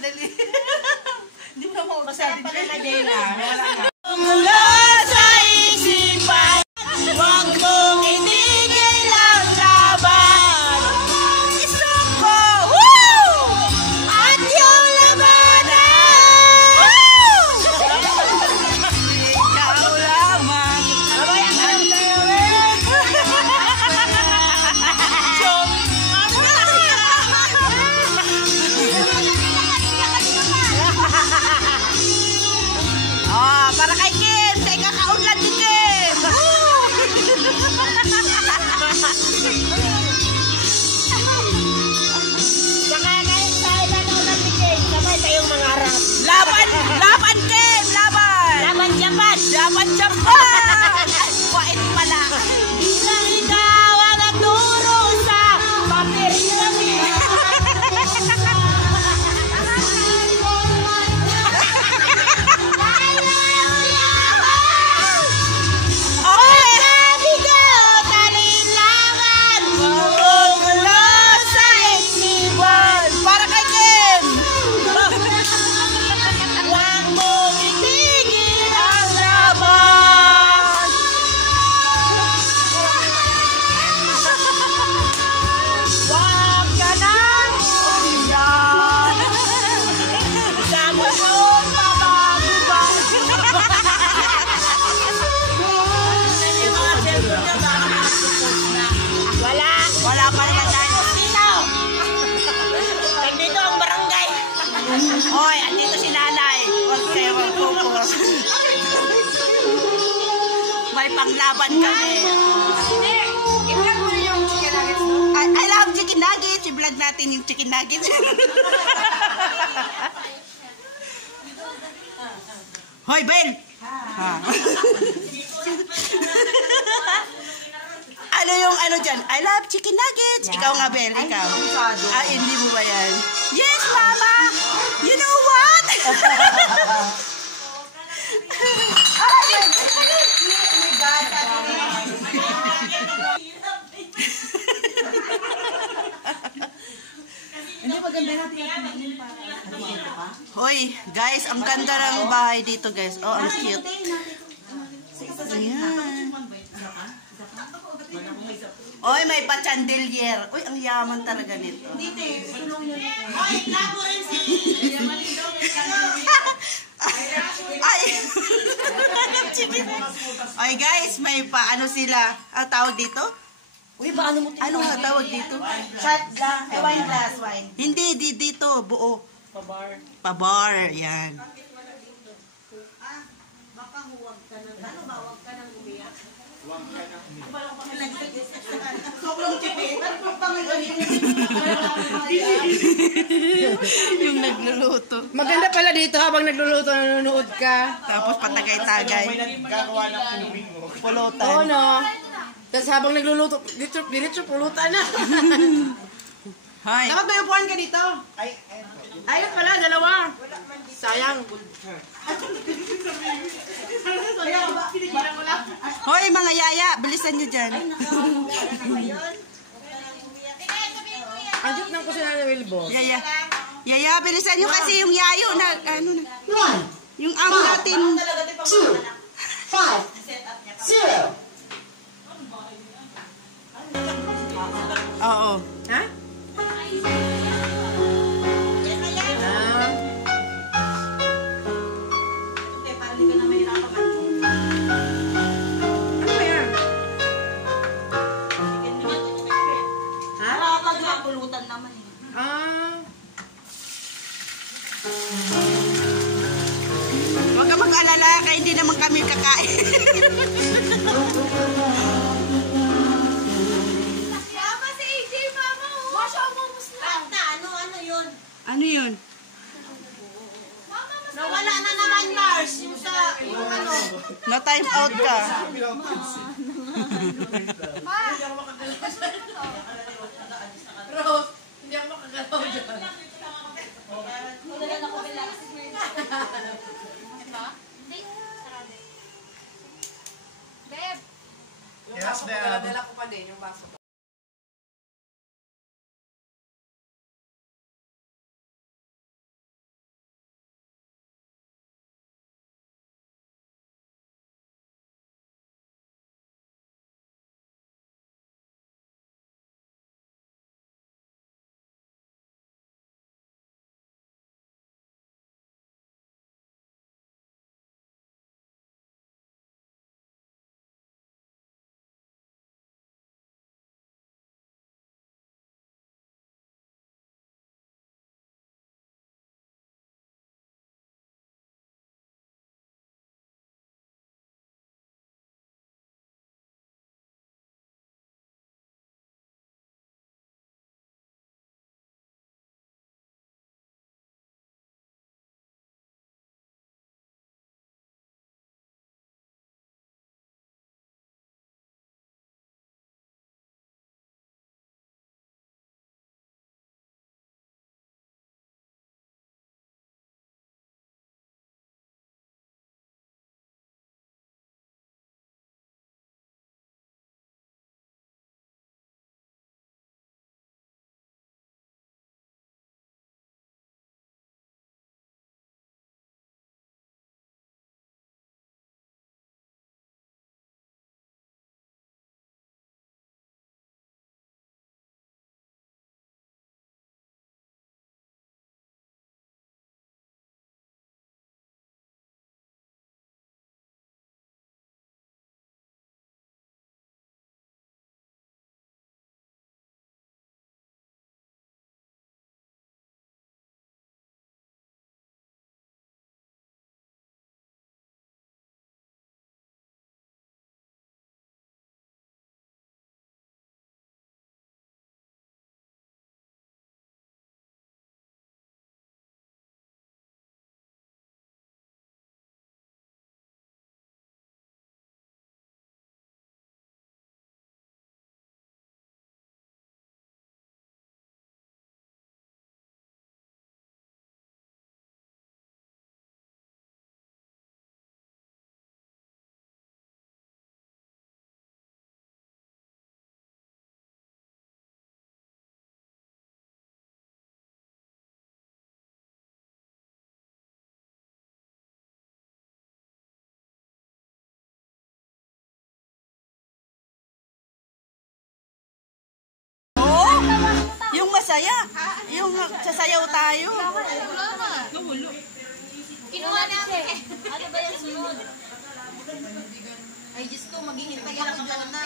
dali. Hindi na mo Masaya pala na din na. Wala na. Mula sa isipan, huwag mong itigil ang laban. Gusto ko, woo! At yung labanan! Woo! Ikaw lamang ang gawin. Para kay Kim, sa ikakaunlad ni Kim. Saka ngayon tayo nanonood ni Kim. Sabay tayong mangarap. Laban, laban Kim, laban. Laban Japan. Laban Japan. Wait pala. Bilang ikaw ang nagturo sa papirami. Wala pa rin dyan. Dito. Nandito ang barangay. Hoy, andito si nanay. Huwag kayo mag-focus. May panglaban kami. I-vlog mo yung chicken nuggets. I love chicken nuggets. I-vlog natin yung chicken nuggets. Hoy, Bel! Ano yung ano dyan? I love chicken nuggets. Yeah. Ikaw nga, Bel. Ikaw. Ay, hindi mo ba yan? Yes, Mama! You know what? Hindi maganda natin yung para. Hoy, guys, ang ganda ng bahay dito, guys. Oh, ang cute. Ayan. Oy, may pa-chandelier. Uy, ang yaman talaga nito. Dito, tulong nyo na. Oy, labo rin si... Ay! Oy, guys, may pa, ano sila? Ang tawag dito? Uy, ba ano mo? Ano nga tawag dito? Shot glass. Wine glass, wine. Hindi, dito, buo. Pabar. Pa-bar, yan. Baka huwag ka nang, ano ba, huwag ka nang umiyak? Huwag ka nang umiyak. Sobrang tipid. Yung nagluluto. Maganda pala dito habang nagluluto, nanonood ka. Tapos patagay-tagay. Gagawa ng pulubi mo. Pulutan. Oo, no? Tapos habang nagluluto, diretso pulutan na. Hi. Dapat may upuan ka dito. Ayun pala, dalawa. Sayang. Hoy, mga yaya, bilisan nyo dyan. Ang cute ng kusina ni Wilbur. Yaya. Yaya, bilisan nyo kasi yung yayo na, ano na. Yung amo natin. 2, 5, 0. Oo. Ha? Ano ba yan? Ha? Pulutan naman eh. Huwag ka mag-alala, kaya hindi naman kami kakain. Ano yun? Nawala na naman, Mars. Yung sa, yung ano. Na-time out ka. Rose, hindi ako makagalaw dyan. Wala na ko bila. Beb! Yes, Dad. Dala ko pa din yung baso. sasayaw tayo. Kinuha namin. Ano ba yung sunod? Ay, Diyos ko, maghihintay ako doon na.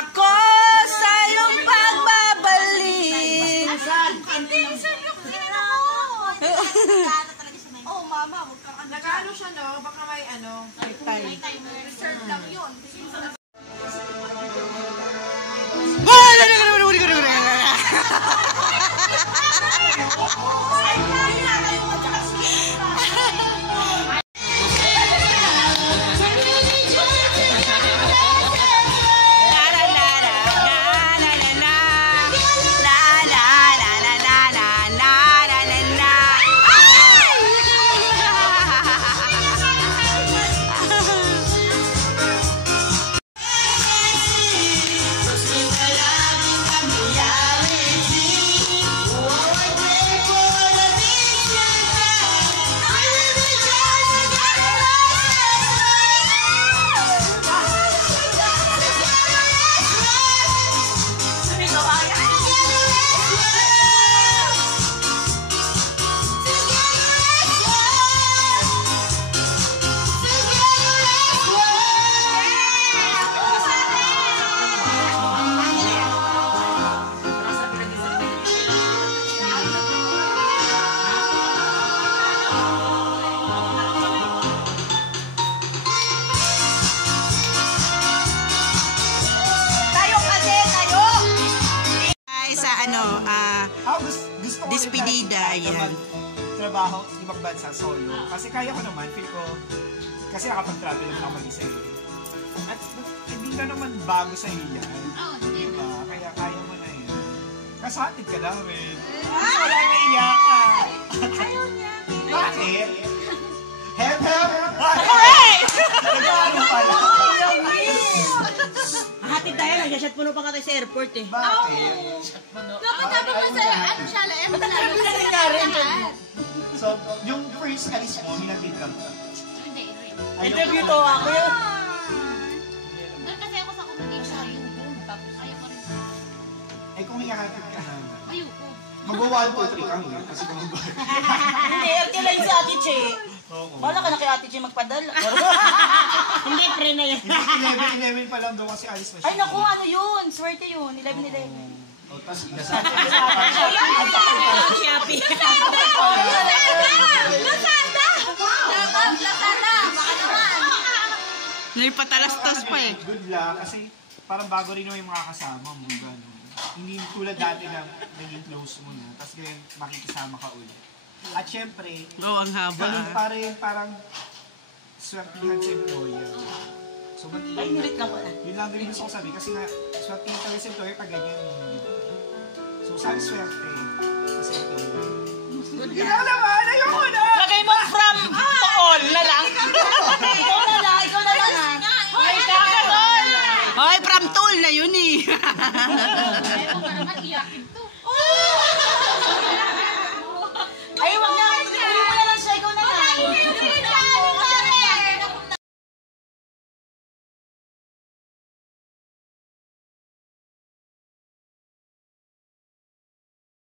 Ako sa iyong pagbabalik. Oh, mama, huwag kang Nag-ano siya, no? Baka may ano. may timer. Reserve lang yun. Gusto ko Despedida, yan. Trabaho sa ibang bansa solo. Kasi kaya ko naman, feel ko, kasi nakapag-travel lang ako mag-isa eh. At hindi ka naman bago sa iya. Diba? Kaya kaya mo na yun. Kasatid ka namin. Wala na iyak ka. Ayaw niya. Bakit? Help! Nag-ano pala? Hatid tayo, nag-shot puno pa ka tayo sa airport eh. Bakit? Dapat pa sa ano siya, lalo sa So, yung first alis mo, minagid lang ka. Hindi. Interview to ako yun. Doon kasi ako sa communication. Tapos ayaw ko rin. Eh kung iyahatid ka na, Ayoko. mag-1, 2, 3 kami. Kasi kung Hindi, ang kilay si Ate Che. Bala ka na kay Ate Che magpadala. Hindi, pre na yan. 11 pa lang doon kasi alis na siya. Ay naku, ano yun? Swerte yun. 11-11. O, tapos inasabi. Shopee. Lazada! Baka naman. May patalastas pa eh. Good luck kasi parang bago rin yung mga kasama mo. Gano'n. Hindi tulad dati na naging close mo na. Tapos ganyan makikisama ka ulit. At syempre, Go, ang haba. ganun pa rin parang swertihan sa employer. So, Ay, nilit lang wala. yun lang din gusto ko sabi kasi nga, swertihan talaga sa employer pag ganyan. So, saan swerte? Kasi employer. Good luck! Ikaw naman! Ayoko na! Lagay mo from to all na lang. Ikaw na lang, ikaw na lang. Ay, kakaroon! Hoy, from tool na yun eh. Ayaw ko naman iyakin